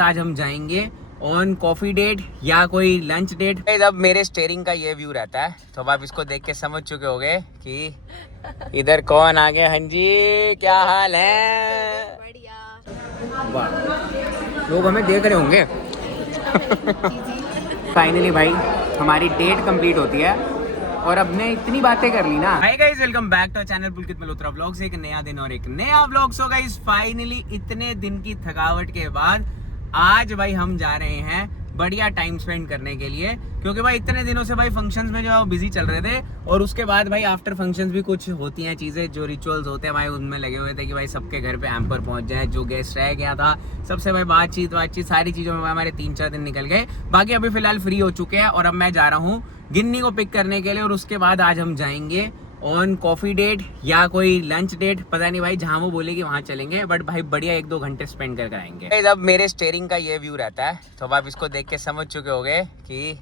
आज हम जाएंगे ऑन कॉफी डेट या कोई लंच डेट। अब मेरे स्टेयरिंग का ये व्यू रहता है तो अब आप इसको देख के समझ चुके होंगे कि इधर कौन आ गया। हाँ जी, क्या हाल है? बढ़िया। वाह, लोग हमें देख रहे होंगे। फाइनली भाई हमारी डेट कंप्लीट होती है और अब ने इतनी बातें कर ली ना। Hi guys, welcome back to channel Pulkit Malhotra vlogs. एक नया दिन और एक नया व्लॉग। सो गाइस फाइनली इतने दिन की थकावट के बाद आज भाई हम जा रहे हैं बढ़िया टाइम स्पेंड करने के लिए, क्योंकि भाई इतने दिनों से भाई फंक्शंस में जो है वो बिजी चल रहे थे और उसके बाद भाई आफ्टर फंक्शंस भी कुछ होती हैं चीज़ें, जो रिचुअल्स होते हैं भाई उनमें लगे हुए थे कि भाई सबके घर पे हैम्पर पहुंच जाए। जो गेस्ट रह गया था सबसे भाई बातचीत सारी चीज़ों में हमारे 3-4 दिन निकल गए। बाकी अभी फिलहाल फ्री हो चुके हैं और अब मैं जा रहा हूँ गिन्नी को पिक करने के लिए और उसके बाद आज हम जाएंगे ऑन कॉफी डेट या कोई लंच डेट, पता नहीं भाई, जहाँ वो बोलेगी वहाँ चलेंगे। बट भाई बढ़िया 1-2 घंटे स्पेंड कर आएंगे। अब मेरे स्टेयरिंग का ये व्यू रहता है तो अब आप इसको देख के समझ चुके होंगे कि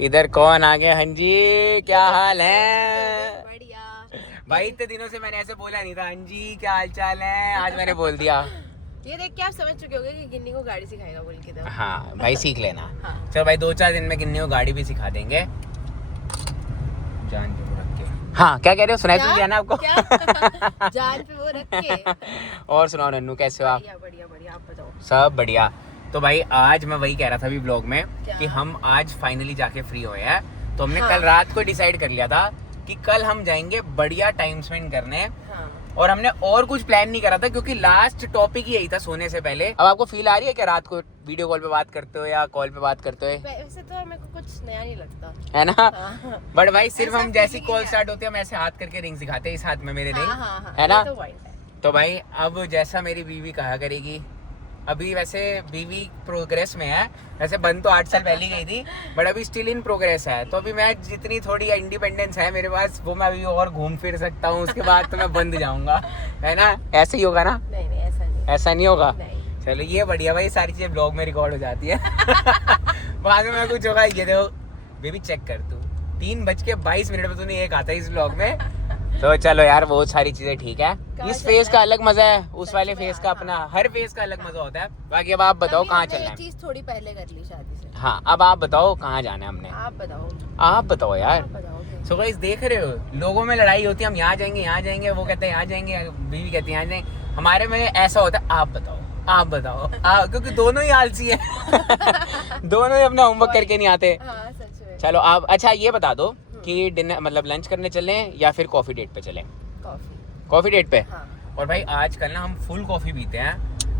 इधर कौन आ गया। हाँ जी, क्या हाल है? बढ़िया। भाई इतने दिनों से मैंने ऐसे बोला नहीं था। हाँ जी, क्या हाल चाल है? आज मैंने बोल दिया। ये देख के आप समझ चुके होंगे कि गिन्नी को गाड़ी सिखाएगा बोल के। तो हाँ भाई, सीख लेना। हाँ। चलो भाई 2-4 दिन में गिन्नी को गाड़ी भी सिखा देंगे। जान पे वो रख के। हाँ, क्या कह रहे हो? सुनाई तो दिया ना आपको? क्या? जान पे वो रख के। और सुनाओ नन्नू, कैसे हो आप? बढ़िया बढ़िया बढ़िया, आप बताओ। सब बढ़िया। तो भाई आज मैं वही कह रहा था अभी ब्लॉग में क्या? कि हम आज फाइनली जाके फ्री हुए हैं। तो हमने हाँ। कल रात को डिसाइड कर लिया था कि कल हम जाएंगे बढ़िया टाइम स्पेंड करने। हाँ। और हमने और कुछ प्लान नहीं करा था क्योंकि लास्ट टॉपिक ही यही था सोने से पहले। अब आपको फील आ रही है क्या रात को वीडियो कॉल पे बात करते हो या कॉल पे बात करते हो? वैसे तो मेरे को कुछ नया नहीं लगता है ना? हाँ। बट भाई सिर्फ ऐसा हम जैसी feeling कॉल ही स्टार्ट होती है हम ऐसे हाथ करके रिंग सिखाते हैं, इस हाथ में मेरे रिंग। हाँ, हाँ, हाँ, है ना? ये तो point है। तो भाई अब जैसा मेरी बीवी कहा करेगी, अभी वैसे बीवी प्रोग्रेस में है। वैसे बन तो 8 साल पहले गई थी बट अभी स्टिल इन प्रोग्रेस है। तो अभी मैं जितनी थोड़ी इंडिपेंडेंस है मेरे पास वो मैं अभी और घूम फिर सकता हूँ। उसके बाद तो मैं बंद जाऊंगा, है ना? ऐसे ही होगा ना? नहीं नहीं, ऐसा नहीं। ऐसा नहीं होगा? नहीं। चलो ये बढ़िया भाई, सारी चीजें ब्लॉग में रिकॉर्ड हो जाती है। बाद में मैं कुछ होगा। ये देखो बेबी, चेक कर तू 3:22 पे तूने एक आता है इस ब्लॉग में। तो चलो यार, बहुत सारी चीजें ठीक है। इस फेस का अलग मजा है, उस वाले फेस का अपना, हर फेस का अलग मजा होता है। बाकी अब आप बताओ कहाँ चलना ये है? चीज थोड़ी पहले कर ली शादी से। हाँ, अब आप बताओ कहाँ जाना है हमने? आप बताओ। आप बताओ यार। आप बताओ। सो गाइस देख रहे हो, लोगों में लड़ाई होती है, हम यहाँ जाएंगे यहाँ जाएंगे, वो कहते हैं यहाँ जाएंगे, बीवी कहती है यहाँ जाएंगे। हमारे में ऐसा होता है आप बताओ आप बताओ। क्योंकि दोनों ही आलसी है। दोनों ही अपना होमवर्क करके नहीं आते। हाँ, सच में। चलो आप अच्छा ये बता दो कि डिनर मतलब लंच करने चलें या फिर कॉफी डेट पे चलें? कॉफी डेट पे। हाँ। और भाई आजकल ना हम फुल कॉफी पीते हैं,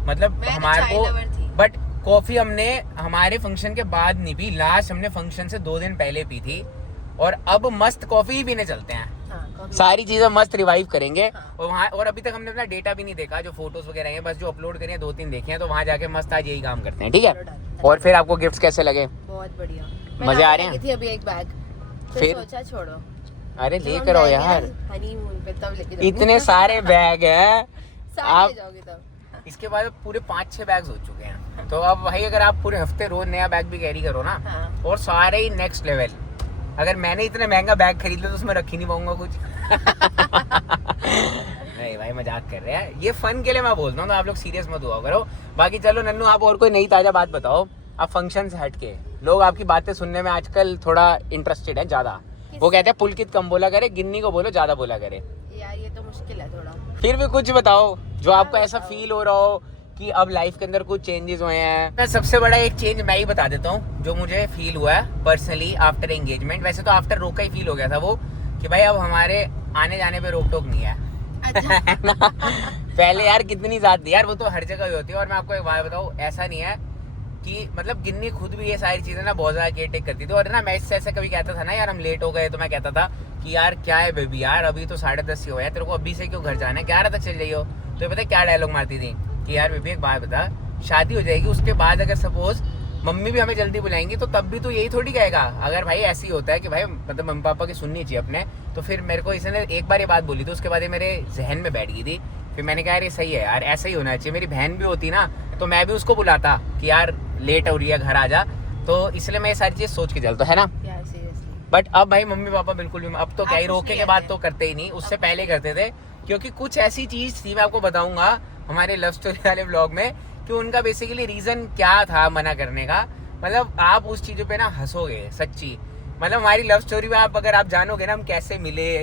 मतलब मैं तो हमारे चाय को। lover थी। बट कॉफी हमने हमारे फंक्शन के बाद नहीं पी, लास्ट हमने फंक्शन से 2 दिन पहले पी थी। और अब मस्त कॉफी ही पीने चलते हैं। हाँ, सारी चीजें मस्त रिवाइव करेंगे। हाँ। और वहाँ, और अभी तक हमने अपना डेटा भी नहीं देखा, जो फोटोज वगैरह हैं बस जो अपलोड करें 2-3 देखे हैं। तो वहाँ जाके मस्त आज यही काम करते हैं, ठीक है? और फिर आपको गिफ्ट कैसे लगे? बहुत बढ़िया। मजे आ रहे हैं? थी अभी एक बैग, फिर सोचा छोड़ो। अरे जब लेकर हम आओ जाएंगे यार, ना हनीमून पे तब लेके जाऊंगी। इतने सारे बैग हैं। साथ आप ले जाओगे तब। इसके बाद पूरे 5-6 बैग्स हो चुके हैं। तो अब भाई अगर आप पूरे हफ्ते रोज नया बैग भी कैरी करो ना, हाँ। और सारे ही नेक्स्ट लेवल। अगर मैंने इतना महंगा बैग खरीद लिया तो उसमें रख ही नहीं पाऊंगा कुछ। नहीं भाई, मजाक कर रहे हैं, ये फन के लिए मैं बोलता हूँ, तो आप लोग सीरियस मत हुआ करो। बाकी चलो नन्नू, आप और कोई नई ताजा बात बताओ। आप फंक्शन से हट के, लोग आपकी बातें सुनने में आजकल थोड़ा इंटरेस्टेड है ज्यादा। वो कहते हैं पुलकित कम बोला करे, गिन्नी को बोलो ज्यादा बोला करे। यार ये तो मुश्किल है थोड़ा। फिर भी कुछ बताओ जो आपको ऐसा फील हो रहा हो कि अब लाइफ के अंदर कुछ चेंजेस हुए हैं। मैं सबसे बड़ा एक चेंज मैं ही बता देता हूँ जो मुझे फील हुआ है पर्सनली आफ्टर एंगेजमेंट। वैसे तो आफ्टर रोका ही फील हो गया था वो, कि भाई अब हमारे आने जाने पे रोक टोक नहीं है। अच्छा। पहले यार कितनी ज्यादा थी यार, वो तो हर जगह ही होती है। और मैं आपको एक बात बताऊँ, ऐसा नहीं है कि मतलब गिन्नी खुद भी ये सारी चीजें ना बहुत ज्यादा केयर टेक करती थी। और ना मैं इससे ऐसे कभी कहता था ना यार हम लेट हो गए, तो मैं कहता था कि यार क्या है बेबी, यार अभी तो 10:30 ही हो है, तेरे को अभी से क्यों घर जाना है, 11 तक चल जाइयो। तो ये पता है क्या डायलॉग मारती थी कि यार बेबी एक बात बता, शादी हो जाएगी उसके बाद अगर सपोज मम्मी भी हमें जल्दी बुलाएंगी तो तब भी तो यही थोड़ी कहेगा। अगर भाई ऐसे ही होता है कि भाई मतलब मम्मी पापा की सुननी चाहिए अपने, तो फिर मेरे को इसने एक बार ये बात बोली थी, उसके बाद ये मेरे जहन में बैठ गई थी। फिर मैंने कहा यार ये सही है यार, ऐसा ही होना चाहिए। मेरी बहन भी होती ना तो मैं भी उसको बुलाता कि यार लेट हो रही है, घर आ जा। तो इसलिए मैं ये सारी चीज सोच के चलता, है ना? यार सीरियसली। बट अब भाई मम्मी पापा बिल्कुल भी, अब तो क्या ही कुछ रोके नहीं के बाद कहते। तो करते ही नहीं, उससे पहले करते थे। क्योंकि कुछ ऐसी चीज थी, मैं आपको बताऊंगा हमारे लव स्टोरी वाले व्लॉग में, कि उनका बेसिकली रीज़न क्या था मना करने का। मतलब आप उस चीज़ों पे ना हंसोगे सच्ची। मतलब हमारी लव स्टोरी में आप अगर आप जानोगे ना हम कैसे मिले,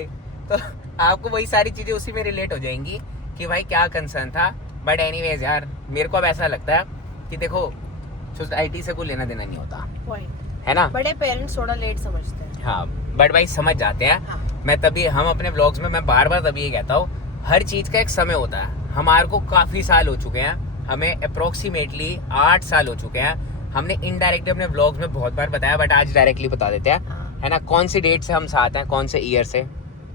तो आपको वही सारी चीज़ें उसी में रिलेट हो जाएंगी कि भाई क्या कंसर्न था। बट एनीवेज यार, मेरे को अब ऐसा लगता है कि देखो सोसाइटी से कोई लेना देना नहीं होता, है ना। बड़े पेरेंट्स थोड़ा लेट समझते हैं। हाँ, बट भाई समझ जाते हैं। हाँ। मैं तभी हम अपने ब्लॉग्स में मैं बार बार तभी ये कहता हूँ, हर चीज़ का एक समय होता है। हमारे को काफ़ी साल हो चुके हैं, हमें अप्रोक्सीमेटली 8 साल हो चुके हैं। हमने इनडायरेक्टली अपने ब्लॉग्स में बहुत बार बताया, बट आज डायरेक्टली बता देते हैं, हाँ। है ना। कौन सी डेट से हम साथ हैं, कौन से ईयर से?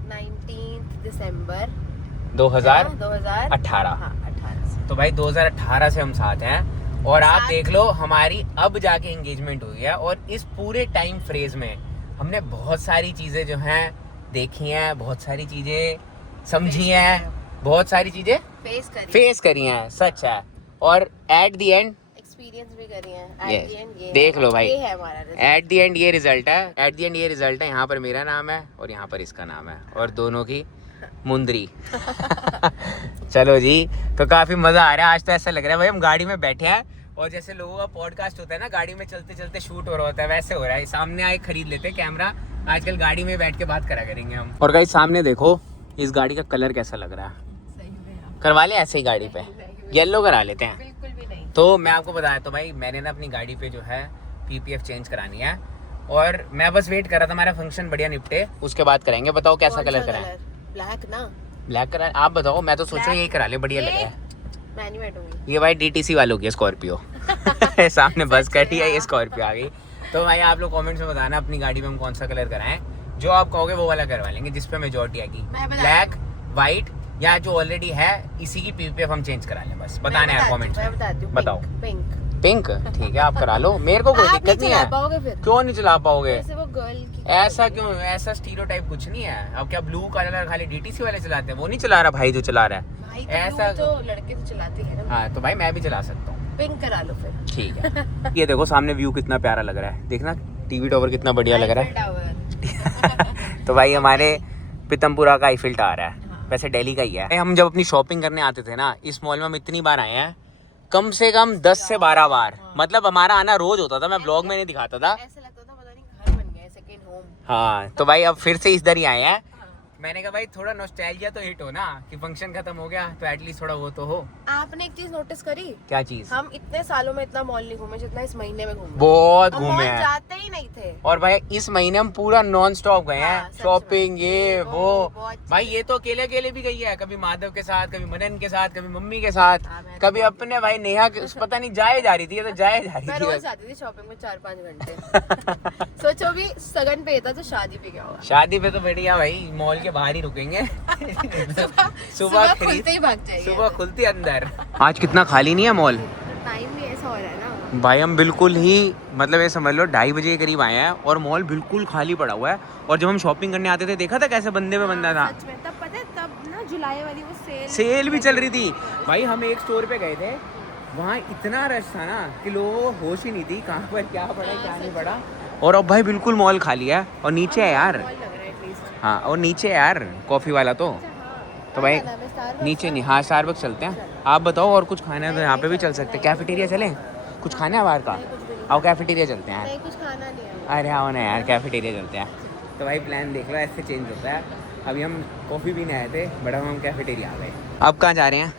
19 दिसंबर 2018। हाँ, 18 से। तो भाई 2018 से हम साथ हैं, और आप साथ- देख लो हमारी अब जाके एंगेजमेंट हुई है। और इस पूरे टाइम फ्रेज में हमने बहुत सारी चीज़ें जो हैं देखी हैं, बहुत सारी चीज़ें समझी हैं, बहुत सारी चीज़ें फेस करी हैं, सच है। और एट द एंड एक्सपीरियंस भी करी है। Yes. At the end ये देख है। लो भाई, ये है हमारा result। एट द एंड ये रिजल्ट है। एट द एंड ये रिजल्ट है। यहाँ पर मेरा नाम है और यहाँ पर इसका नाम है, और दोनों की मुंदरी। चलो जी, तो काफी मजा आ रहा है आज। तो ऐसा लग रहा है भाई हम गाड़ी में बैठे हैं, और जैसे लोगों का पॉडकास्ट होता है ना, गाड़ी में चलते चलते शूट हो रहा होता है, वैसे हो रहा है। सामने आए खरीद लेते हैं कैमरा, आजकल गाड़ी में बैठ के बात करा करेंगे हम। और गाइस सामने देखो इस गाड़ी का कलर कैसा लग रहा है। सही में करवा लें ऐसे ही गाड़ी पे, येलो करा लेते हैं। बिल्कुल भी नहीं। तो मैं आपको बताया, तो भाई मैंने ना अपनी गाड़ी पे जो है PPF चेंज करानी है, और मैं बस वेट कर रहा था हमारा फंक्शन बढ़िया निपटे, उसके बाद कराएंगे। बताओ कैसा कलर कराएं? ब्लैक ना, ब्लैक करा, आप बताओ। मैं तो सोचूं Black। यही करा ले, बढ़िया लग रहा है। मैं नहीं बैठूंगी। ये भाई DTC वालों की है स्कॉर्पियो। सामने बस खड़ी है, ये स्कॉर्पियो आ गई। तो भाई आप लोग कमेंट्स में बताना अपनी गाड़ी में हम कौन सा कलर कराएं। जो आप कहोगे वो वाला करवा लेंगे, जिसपे मेजॉरिटी आएगी। मैं बता- ब्लैक, वाइट, या जो ऑलरेडी है इसी की PPF हम चेंज करा लें। बस बताना है कमेंट्स मैं में। बताती हूँ। बताओ। पिंक। पिंक, ठीक है आप करा लो, मेरे को कोई आप दिक्कत नहीं चला है। पाओगे फिर? क्यों नहीं चला पाओगे? वैसे वो गर्ल की ऐसा क्यों? ऐसा स्टीरियोटाइप कुछ नहीं है। अब क्या ब्लू कलर खाली DTC वाले चलाते हैं? वो नहीं चला रहा भाई जो चला रहा है। भाई ऐसा तो लड़के तो चलाते हैं ना। हाँ, तो भाई मैं भी चला सकता हूँ। पिंक करा लो फिर। ठीक है। ये देखो सामने व्यू कितना प्यारा लग रहा है, देखना टीवी टावर कितना बढ़िया लग रहा Eiffel Tower। है। तो भाई हमारे पीतमपुरा का आईफिल टावर है, वैसे दिल्ली का ही है। हम जब अपनी शॉपिंग करने आते थे ना, इस मॉल में हम इतनी बार आए हैं, कम से कम 10 से 12 बार। मतलब हमारा आना रोज होता था, मैं ब्लॉग में नहीं दिखाता था। ऐसा लगता था पता नहीं घर बन गया, सेकंड होम। हाँ, तो भाई अब फिर से इधर ही आए हैं। मैंने कहा भाई थोड़ा नॉस्टैल्जिया तो हिट हो ना, कि फंक्शन खत्म हो गया तो एटलीस्ट थोड़ा वो तो हो। आपने एक चीज नोटिस करी? क्या चीज? हम इतने सालों में इतना मॉल नहीं घूमे जितना इस महीने में घूमे। बहुत हम घूमे मॉल हैं, जाते ही नहीं थे। और भाई इस महीने हम पूरा नॉन स्टॉप गए हैं। हाँ, सच शॉपिंग, में। ये वो बहुत भाई ये तो अकेले अकेले भी गई है, कभी माधव के साथ, कभी मनन के साथ, कभी मम्मी के साथ, हाँ, मैं कभी अपने भाई नेहा के, पता नहीं जाए जा रही थी, ये तो जाए जा मैं रही रोज थी। जाती थी शॉपिंग में 4-5 घंटे। सोचो भी सगन पे था तो शादी पे क्या होगा। शादी पे तो बढ़िया भाई मॉल के बाहर ही रुकेंगे। सुबह खुलते ही भाग जाएंगे। सुबह खुलती अंदर। आज कितना खाली नहीं है मॉल टाइम भी ऐसा हो रहा है ना भाई। हम बिल्कुल ही मतलब ये समझ लो 2:30 बजे के करीब आए हैं, और मॉल बिल्कुल खाली पड़ा हुआ है। और जब हम शॉपिंग करने आते थे देखा था कैसे बंदे में बंदा था। सच में तब पता है, तब ना जुलाई वाली वो सेल भी चल रही थी भाई। हम एक स्टोर पे गए थे, वहाँ इतना रश था ना कि लोगों को होश ही नहीं थी कहाँ पर क्या पड़ा क्या नहीं पड़ा। और अब भाई बिल्कुल मॉल खाली है, और नीचे है यार। मॉल लग रहा है एटलीस्ट। हाँ, और नीचे है यार कॉफी वाला तो भाई नीचे नहीं। हाँ, स्टारबक्स चलते हैं। आप बताओ और कुछ खाना है तो यहाँ पे भी चल सकते हैं। कैफेटेरिया चलें? कुछ खाना है बाहर का? आओ कैफेटेरिया चलते हैं। नहीं कुछ खाना नहीं है। अरे आओ ना यार, कैफेटेरिया चलते हैं। तो भाई प्लान देख लो ऐसे चेंज होता है। अभी हम कॉफ़ी पीने आए थे, बट हम कैफेटेरिया आ गए। अब कहाँ जा रहे हैं?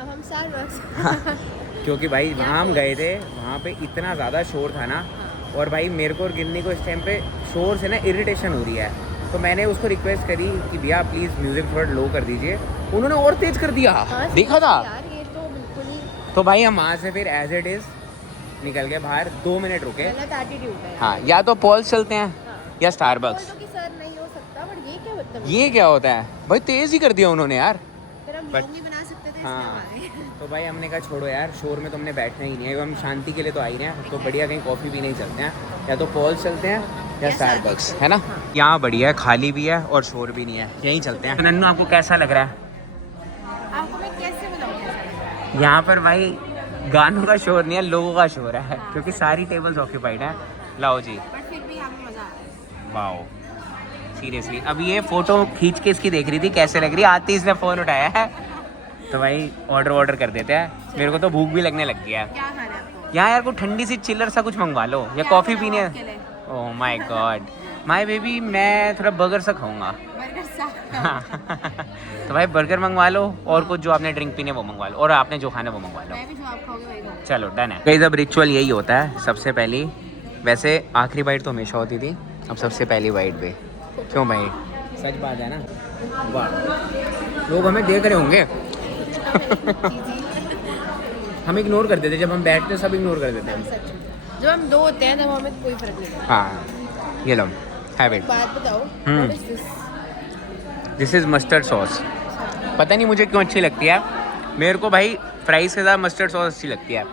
अब हम स्टारबक्स। क्योंकि भाई वहाँ हम गए थे, वहाँ पे इतना ज़्यादा शोर था ना, और भाई मेरे को और गिन्नी को इस टाइम पे शोर से ना इरिटेशन हो रही है। तो मैंने उसको रिक्वेस्ट करी कि भैया प्लीज़ म्यूज़िक थोड़ा लो कर दीजिए। उन्होंने और तेज़ कर दिया, देखा था? यार ये तो बिल्कुल ही तो भाई हम वहाँ से फिर एज इट इज़ निकल गए बाहर, 2 मिनट रुके। गलत एटीट्यूड है। हाँ, या तो पॉल्स चलते हैं या स्टारबक्स। बोल दो कि सर नहीं हो सकता, बट ये क्या मतलब? ये क्या होता है भाई? तेज़ ही कर दिया उन्होंने यार। फिर हम But- लोग नहीं बना सकते थे हाँ। इसलिए हमारे। तो भाई हमने कहा छोड़ो यार, शोर में तो हमने बैठना ही नहीं है। हम शांति के लिए तो आ ही रहे हैं, तो बढ़िया कहीं कॉफ़ी भी नहीं चलते हैं, या तो पॉल्स चलते हैं या स्टारबक्स, है ना। यहाँ बढ़िया है, खाली भी है और शोर भी नहीं है, यहीं चलते हैं। नन्नू आपको कैसा लग रहा है? आपको मैं कैसे बताऊँ? यहाँ पर भाई गानों का शोर नहीं है, लोगों का शोर है, क्योंकि सारी टेबल्स ऑक्यूपाइड हैं। लाओ जी, बट फिर भी यहाँ पे मजा आता है। Wow seriously. अब ये फोटो खींच के इसकी देख रही थी कैसे लग रही है, आती इसने फ़ोन उठाया है। तो भाई ऑर्डर कर देते हैं। मेरे को तो भूख भी लगने लग गया है। क्या खाना है आपको? यहाँ यार कोई ठंडी सी चिल्लर सा कुछ मंगवा लो या कॉफ़ी पीनी है। Oh my God my baby, मैं थोड़ा बर्गर सा खाऊंगा। बर्गर सा। तो भाई बर्गर मंगवा लो और कुछ जो आपने ड्रिंक पीने वो मंगवा लो और आपने जो खाना वो मंगवा लो। मैं भी जो आप खाओगे वही खाऊंगा। चलो डन है गाइस। अब रिचुअल यही होता है सबसे पहली, वैसे आखिरी बाइट तो हमेशा होती थी, अब सबसे पहली बाइट पे। क्यों भाई, सच बात है ना। वाह, लोग हमें देख रहे होंगे। हम इग्नोर कर देते, जब हम बैठते सब इग्नोर कर देते हैं। जब हम दो होते हैं तब हमें कोई फर्क नहीं पड़ता। हाँ ये लो हैव इट। बात बताओ, हम्म। what is this? This is mustard sauce. पता नहीं मुझे क्यों अच्छी लगती है, मेरे को भाई फ्राइज के साथ मस्टर्ड सॉस अच्छी लगती है।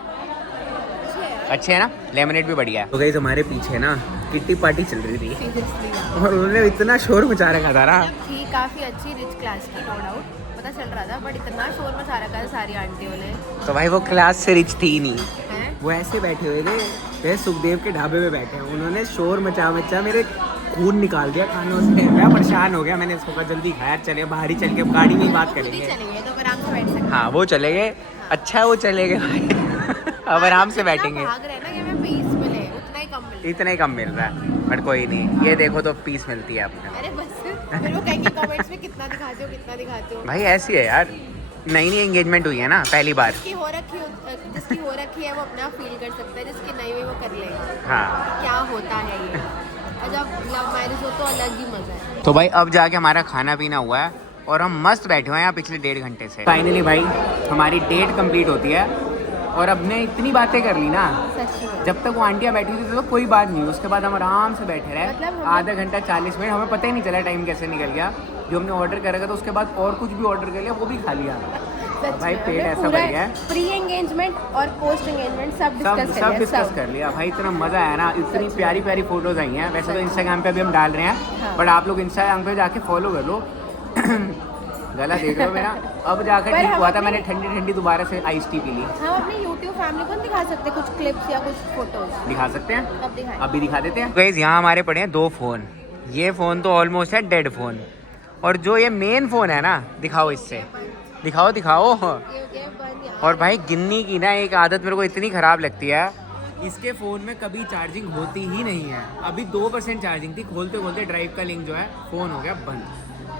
अच्छे है ना, लेमनेड भी बढ़िया है। तो गाइस हमारे पीछे ना किट्टी पार्टी चल रही थी Seriously, और उन्होंने इतना शोर मचा रखा था ना। थी काफी अच्छी रिच क्लास की, नो डाउट, पता चल रहा था, बट इतना शोर मचा रखा था सारी आंटियों ने। तो भाई वो क्लास से रिच थी नहीं, हैं? वो ऐसे बैठे हुए थे, वे सुखदेव के ढाबे पे बैठे हैं। उन्होंने शोर मचा मेरे खून निकाल दिया खानों से। मैं परेशान हो गया, मैंने इसको कहा जल्दी खैर चले बाहर ही चल के गाड़ी में ही बात खुद ही करेंगे। चले गए तो आराम से बैठ सकते। हाँ वो चले गए, अच्छा है वो चले गए भाई। अब आराम से बैठेंगे। भाग रहे हैं ना कि हमें पीस मिले, उतना ही कम मिले। इतना ही कम मिल रहा है बट कोई नहीं, ये देखो तो पीस मिलती है आपने। अरे बस फिर वो कहेंगे कमेंट्स में कितना दिखाते हो कितना दिखाते हो। भाई ऐसी है यार, नई एंगेजमेंट हुई है ना पहली बार। जिसकी हो रखी है वो अपना फील कर सकता है, जिसकी नहीं हुई वो कर लेगा। हाँ क्या होता है ये, और जब लव मैरिज हो तो अलग ही मजा है। तो भाई अब जाके हमारा खाना पीना हुआ है और हम मस्त बैठे हुए हैं यहाँ पिछले 1.5 घंटे से। फाइनली भाई हमारी डेट कंप्लीट होती है और अब ने इतनी बातें कर ली ना। सच में जब तक वो आंटियाँ बैठी थी तो कोई बात नहीं, उसके बाद हम आराम से बैठे रहे। मतलब हमें- आधा घंटा 40 मिनट हमें पता ही नहीं चला टाइम कैसे निकल गया। जो हमने ऑर्डर करा था तो उसके बाद और कुछ भी ऑर्डर कर लिया, वो भी खा लिया। भाई पेट ऐसा भर गया है। प्री एंगेजमेंट और पोस्ट एंगेजमेंट सब सब डिस्कस कर लिया भाई। इतना मजा आया ना, इतनी प्यारी प्यारी फोटोज आई हैं। वैसे तो इंस्टाग्राम पे अभी हम डाल रहे हैं, हाँ। बट आप लोग इंस्टाग्राम पे जाके फॉलो कर लो। गला देख लो मेरा। अब जाकर पर ठीक हम हुआ था, अपने- मैंने ठंडी ठंडी दोबारा से आइस टी पी ली। हम अपनी YouTube फैमिली को दिखा सकते हैं कुछ क्लिप्स या कुछ फोटोज। दिखा सकते हैं, अब दिखाएं। अभी दिखा देते हैं। गाइस यहाँ हमारे पड़े हैं 2 फ़ोन। ये फ़ोन तो ऑलमोस्ट है डेड फ़ोन, और जो ये मेन फ़ोन है ना, दिखाओ इससे, दिखाओ दिखाओ। ये हो गया बंद यार। और भाई गिन्नी की ना एक आदत मेरे को इतनी ख़राब लगती है, इसके फ़ोन में कभी चार्जिंग होती ही नहीं है। अभी 2% चार्जिंग थी, खोलते खोलते ड्राइव का लिंक जो है फ़ोन हो गया बंद।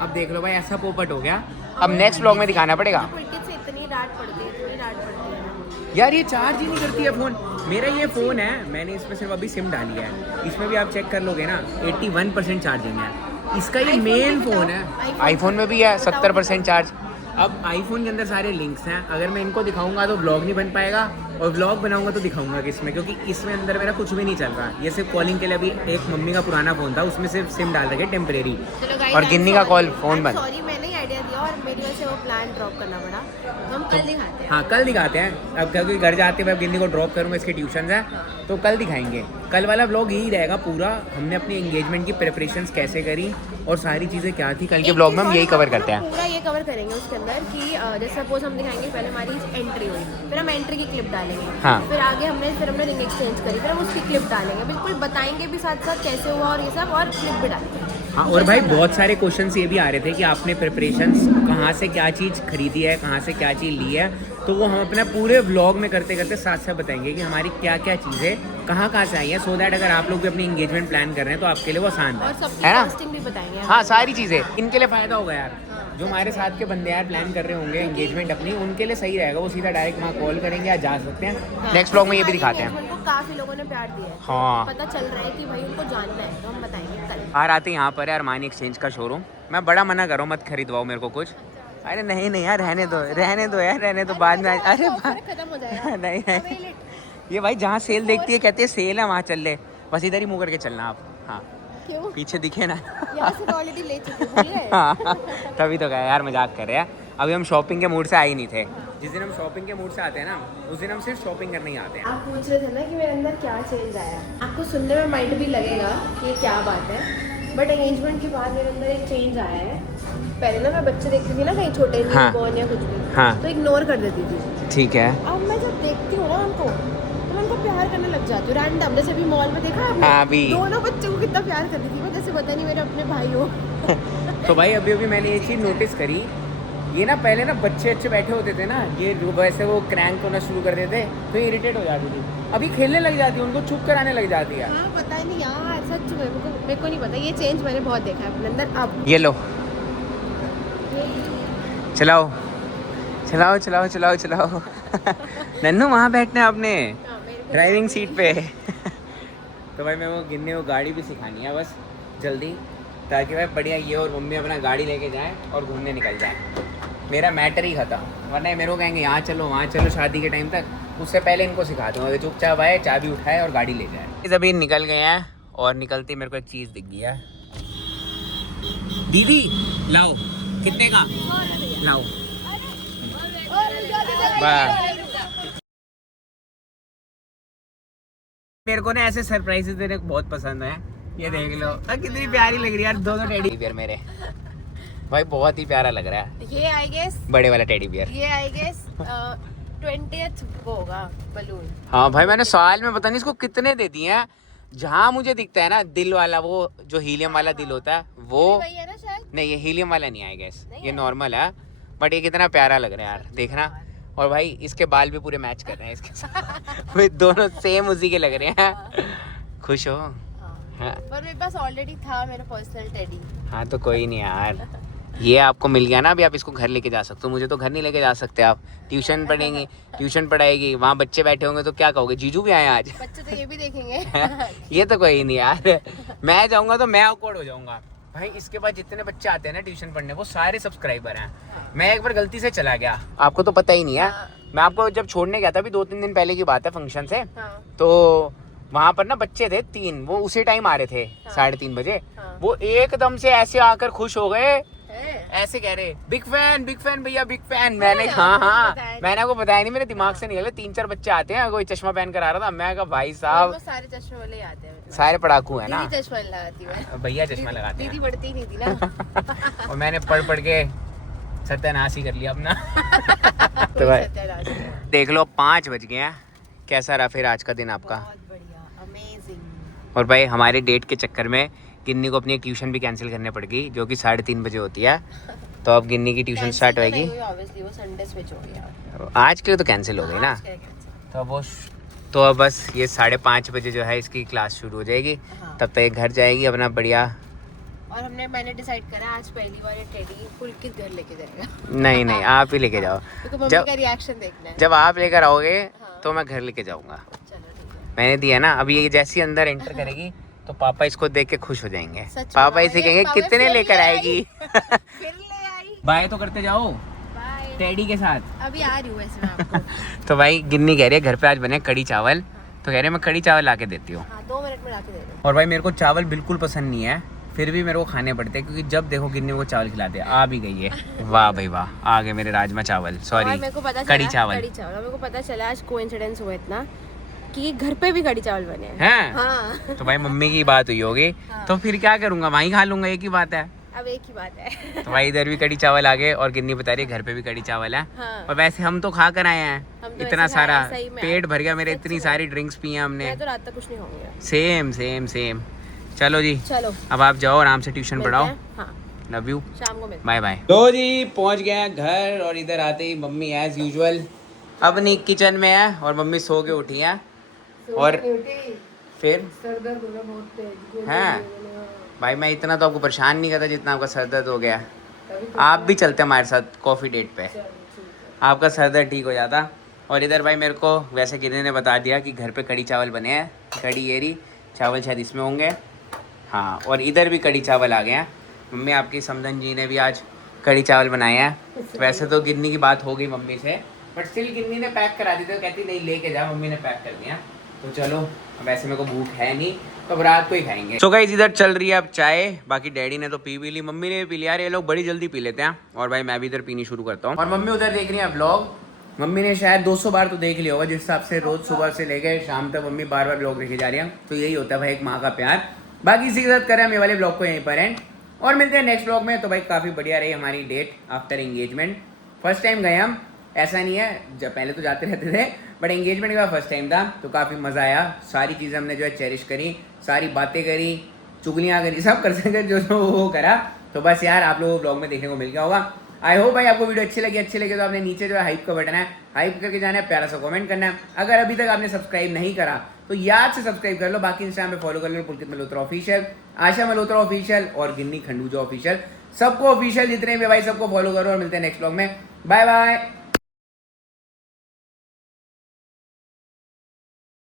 अब देख लो भाई ऐसा पोपट हो गया। अब नेक्स्ट व्लॉग में दिखाना पड़ेगा। पुलकित से इतनी डांट पड़ती है, इतनी डांट पड़ती है। यार ये चार्ज ही नहीं करती है फ़ोन। मेरा ये फ़ोन है, मैंने इसमें सिर्फ अभी सिम डाली है, इसमें भी आप चेक कर लोगे ना 81% चार्जिंग है। इसका ये मेन फ़ोन है। आईफोन में भी है 70% चार्ज। अब आईफोन के अंदर सारे लिंक्स हैं, अगर मैं इनको दिखाऊंगा तो व्लॉग नहीं बन पाएगा, और व्लॉग बनाऊंगा तो दिखाऊंगा किसमें, क्योंकि इसमें अंदर मेरा कुछ भी नहीं चल रहा। ये सिर्फ कॉलिंग के लिए अभी एक मम्मी का पुराना फ़ोन था, उसमें सिर्फ सिम डाल रखे टेम्परेरी, और गिन्नी का कॉल फ़ोन बंद। सॉरी मैंने ही आइडिया दिया और मेरी वजह से वो प्लान ड्रॉप करना पड़ा। तो हम कल दिखाते हैं। हाँ कल दिखाते हैं। अब क्योंकि घर जाते हुए अब गिन्नी को ड्रॉप करूँगा, इसके ट्यूशन है, तो कल दिखाएंगे। कल वाला व्लॉग यही रहेगा पूरा, हमने अपनी एंगेजमेंट की प्रिपरेशंस कैसे करी और सारी चीज़ें क्या थी। कल के व्लॉग में हम यही कवर करते हैं। पूरा ये कवर करेंगे उसके अंदर कि जैसे सपोज हम दिखाएंगे पहले हमारी एंट्री हुई, फिर हम एंट्री की क्लिप डालेंगे, हाँ। फिर आगे हमने रिंग एक्सचेंज करी, फिर हम उसकी क्लिप डालेंगे, बिल्कुल बताएंगे भी साथ साथ कैसे हुआ और ये सब, और क्लिप भी डालेंगे। हाँ और भाई बहुत सारे क्वेश्चंस ये भी आ रहे थे कि आपने प्रिपरेशंस कहाँ से क्या चीज़ खरीदी है, कहाँ से क्या चीज़ ली है, तो वो हम अपना पूरे व्लॉग में करते करते साथ साथ बताएंगे कि हमारी क्या क्या चीज़ें कहाँ से आई है, सो दैट अगर आप लोग भी अपनी एंगेजमेंट प्लान कर रहे हैं तो आपके लिए वो आसान और है सबकी ना। कॉस्टिंग भी बताएंगे। हाँ सारी चीज़ें इनके लिए फ़ायदा होगा यार। जो हमारे साथ के बंदे यार प्लान कर रहे होंगे एंगेजमेंट अपनी, उनके लिए सही रहेगा, वो सीधा डायरेक्ट वहाँ कॉल करेंगे या जा सकते हैं। नेक्स्ट व्लॉग में ये भी दिखाते हैं। उनको काफी लोगों ने प्यार दिया है, हाँ पता चल रहा है कि भाई उनको जानना है, तो हम बताएंगे कल। बाहर आते यहाँ पर है अरमानी एक्सचेंज का शोरूम। मैं बड़ा मना कर रहा हूँ मत खरीदवाओ मेरे को कुछ। अरे नहीं नहीं यार रहने दो यार, रहने दो, बाद में। अरे खत्म हो जाएगा। नहीं नहीं, ये भाई जहाँ सेल देखती है कहते हैं सेल है वहाँ चल ले, बस इधर ही मुँह करके चलना आप। हाँ क्यों? पीछे दिखे ना। यहाँ से ऑलरेडी ले चुके भूल गए? हाँ तभी तो कहा यार मजाक कर रहे हैं। अभी हम शॉपिंग के मूड से आए ही नहीं थे। जिस दिन हम शॉपिंग के मूड से आते हैं ना, उस दिन हम सिर्फ शॉपिंग करने ही आते हैं। आप पूछ रहे थे ना कि मेरे अंदर क्या चेंज आया। आपको सुनने में माइंड भी लगेगा कि ये क्या बात है, बट एंगेजमेंट के बाद मेरे अंदर एक चेंज आया है। पहले ना मैं बच्चे देखती थी ना कहीं छोटे हाँ। न्यूबॉर्न या कुछ भी, हाँ। तो इग्नोर कर देती थी। ठीक है। अब मैं जब देखती हूँ ना उनको, तो मैं उनको प्यार करने लग जाती हूँ रैंडम। जैसे अभी मॉल में देखा आपने, हाँ, अभी। दोनों बच्चों को कितना प्यार करती थी मैं, जैसे पता नहीं मेरे अपने भाई हो। तो भाई अभी मैंने ये चीज़ नोटिस करी ये ना पहले ना बच्चे अच्छे बैठे होते थे ना, ये जो वैसे वो क्रैंक होना शुरू कर देते तो ये इरिटेट हो जाती थी, अभी खेलने लग जाती है, उनको चुप कराने लग जाती है। हाँ पता नहीं यार, सच में मेरे को नहीं पता, ये चेंज मैंने बहुत देखा है अपने अंदर। अब ये लो, चलाओ चलाओ चलाओ चलाओ चलाओ। नन्नू वहाँ बैठना है आपने ड्राइविंग सीट पे। तो भाई मैं वो गिन्ने को गाड़ी भी सिखानी है बस जल्दी, ताकि भाई बढ़िया ये और मम्मी अपना गाड़ी लेके जाएं और घूमने निकल जाएं। मेरा मैटर ही खत्म, वरना मेरे को कहेंगे यहाँ चलो वहाँ चलो शादी के टाइम तक, उससे पहले इनको सिखा दूँ। अगर चुपचाप आए, चाबी उठाए और गाड़ी ले जाए। अभी निकल गए हैं और निकलती मेरे को एक चीज़ दिख गई है। दीदी लाओ, कितने का लाओ। मेरे को ना ऐसे सरप्राइजेस देने बहुत पसंद है। ये देख लो कितनी प्यारी लग रही है यार, दोनों टेडी बियर मेरे। भाई बहुत ही प्यारा लग रहा है। ये आई गेस बड़े वाला टेडी बियर, ये आई गेस 20th वो होगा बलून। हाँ भाई मैंने साल में पता नहीं इसको कितने दे दिए हैं। जहाँ मुझे दिखता है ना दिल वाला, वो जो हीलियम वाला दिल होता है वो, वही है ना शायद। नहीं ये हीलियम वाला नहीं आई गेस, ये नॉर्मल है। बट ये कितना प्यारा लग रहा है यार, देखना। और भाई इसके बाल भी पूरे मैच कर रहे हैं इसके साथ। वे दोनों सेम उसी के लग रहे हैं। खुश हो? हाँ। पर मेरे पास ऑलरेडी था मेरा पर्सनल टेडी। हाँ तो कोई नहीं यार, ये आपको मिल गया ना, अभी आप इसको घर लेके जा सकते हो। मुझे तो घर नहीं लेके जा सकते आप, ट्यूशन पढ़ेंगी, ट्यूशन पढ़ाएगी, वहाँ बच्चे बैठे होंगे तो क्या कहोगे, जीजू भी आए आज। बच्चे तो ये भी देखेंगे। ये तो कोई नहीं यार, मैं जाऊँगा तो मैं awkward हो जाऊँगा। भाई इसके बाद जितने बच्चे आते हैं ना ट्यूशन पढ़ने, वो सारे सब्सक्राइबर हैं। मैं एक बार गलती से चला गया, आपको तो पता ही नहीं है। मैं आपको जब छोड़ने गया था अभी 2-3 दिन पहले की बात है, फंक्शन से। तो वहाँ पर ना बच्चे थे 3, वो उसी टाइम आ रहे थे 3:30 बजे। वो एकदम से ऐसे आकर खुश हो गए, ऐसे कह रहे बिग फैन भैया बिग फैन। मैंने हाँ मैंने आपको बताया नहीं, मेरे दिमाग से निकले। 3-4 बच्चे आते हैं, कोई चश्मा पहन कर आ रहा था। मैं कहा भाई साहब सारे चश्मे वाले आते हैं, सारे पढ़ाकू है ना। चश्मा लगाती है भैया चश्मा लगाते हैं, दीदी पढ़ती नहीं थी ना। और मैंने पढ़ के सत्यानाश ही कर लिया अपना। तो भाई देख लो 5 बज गए हैं। कैसा रहा फिर आज का दिन आपका? बहुत बढ़िया, अमेजिंग। और भाई हमारे डेट के चक्कर में गिन्नी को अपनी एक ट्यूशन भी कैंसिल करनी पड़ गई, जो कि 3:30 बजे होती है। तो अब गिन्नी की ट्यूशन स्टार्ट होगी। वो संडे स्विच हो गया, आज के लिए तो कैंसिल हो गई ना। तो अब बस ये 5:30 बजे जो है इसकी क्लास शुरू हो जाएगी। तब तक घर जाएगी अपना बढ़िया। और मैंने डिसाइड करा आज पहली बार ये टेडी पुलकित घर लेके जाएगा। नहीं आप ही लेके जाओ, जब का रिएक्शन देखना है। जब आप लेकर आओगे तो मैं घर लेके जाऊंगा। मैंने दिया ना, अभी ये जैसी अंदर एंटर करेगी तो पापा इसको देख के खुश हो जाएंगे। पापा इसे कहेंगे कितने लेकर आएगी। फिर ले आई। बाय तो करते जाओ टेडी के साथ। अभी आ रही हूँ वैसे मैं आपको। तो भाई गिन्नी कह रही है घर पे आज बने कड़ी चावल, तो कह रहे मैं कड़ी चावल ला के देती हूँ। 2 मिनट में ला के दे दो। और भाई मेरे को चावल बिल्कुल पसंद नहीं है, फिर भी मेरे को खाने पड़ते हैं, क्योंकि जब देखो गिन्नी को चावल खिलाते हैं। आ भी गई है, वाह भाई वाह, आ गए मेरे राजमा चावल, सॉरी कड़ी चावल। मेरे को पता चला आज कोइंसिडेंस हुआ इतना कि घर पे भी कड़ी चावल बने हैं। हाँ। तो भाई मम्मी की बात हुई होगी। हाँ। तो फिर क्या करूंगा, वहीं खा लूंगा, एक ही बात है। अब एक ही बात है। तो भाई इधर भी कड़ी चावल आ गए और गिन्नी बता रही है घर पे भी कड़ी चावल है। हाँ। और वैसे हम तो खा कर आए हैं, तो इतना सारा पेट भर गया मेरे, इतनी सारी ड्रिंक्स पी हैं हमने। मैं तो रात तक कुछ नहीं खाऊंगा। सेम। चलो जी, चलो अब आप जाओ आराम से ट्यूशन पढ़ाओ। लव यू, शाम को मिलते, बाय। तो जी पहुंच गए हैं घर, और इधर आते ही मम्मी एज यूजुअल अपनी किचन में है, और मम्मी सो के उठी है। और फिर सर दर्द हो रहा बहुत तेज है भाई, मैं इतना तो आपको परेशान नहीं करता जितना आपका सर दर्द हो गया। आप भी चलते हमारे साथ कॉफ़ी डेट पे, आपका सर दर्द ठीक हो जाता। और इधर भाई मेरे को वैसे गिरने ने बता दिया कि घर पे कड़ी चावल बने हैं, कड़ी येरी चावल शायद इसमें होंगे। हाँ, और इधर भी कड़ी चावल आ गए हैं। मम्मी आपकी समधन जी ने भी आज कड़ी चावल बनाए हैं। वैसे तो गिन्नी की बात हो गई मम्मी से, बट स्टिल गिन्नी ने पैक करा दी, तो कहती नहीं लेके जा, मम्मी ने पैक कर दिया। तो चलो, वैसे मेरे को भूख है नहीं, तो रात को ही खाएंगे। सो गाइस इधर चल रही है अब चाय, बाकी डैडी ने तो पी भी ली, मम्मी ने भी पी लिया। ये लोग बड़ी जल्दी पी लेते हैं, और भाई मैं भी इधर पीनी शुरू करता हूँ। और मम्मी उधर देख रही है व्लॉग। मम्मी ने शायद 200 बार तो देख लिया होगा, जिस हिसाब से रोज सुबह से लेकर शाम तक मम्मी बार व्लॉग देखे जा रही है। तो यही होता है भाई एक माँ का प्यार। बाकी इसी के साथ करें हम ये वाले ब्लॉग को यहीं पर एंड, और मिलते हैं नेक्स्ट ब्लॉग में। तो भाई काफ़ी बढ़िया रही हमारी date after engagement. First time गए हम, ऐसा नहीं है जब पहले तो जाते रहते थे, बट एंगेजमेंट के बाद फर्स्ट टाइम था, तो काफ़ी मज़ा आया। सारी चीज़ें हमने जो है चेरिश करी, सारी बातें करी, चुगलियाँ करी, सब कर सके जो वो करा। तो बस यार आप लोगों को ब्लॉग में देखने को मिल गया होगा। आई होप भाई आपको वीडियो अच्छी लगे तो आपने नीचे जो है हाइप का बटन है, हाइप करके जाना है, प्यारा सा कमेंट करना है। अगर अभी तक आपने सब्सक्राइब नहीं करा तो याद से सब्सक्राइब कर लो। बाकी इंस्टाग्राम पे फॉलो कर लो पुलकित मल्होत्रा ऑफिशियल, आशा मल्होत्रा ऑफिशियल और गिन्नी खंडूजा ऑफिशियल, सबको ऑफिशियल जितने भी भाई सबको फॉलो करो और मिलते हैं नेक्स्ट व्लॉग में। Bye bye.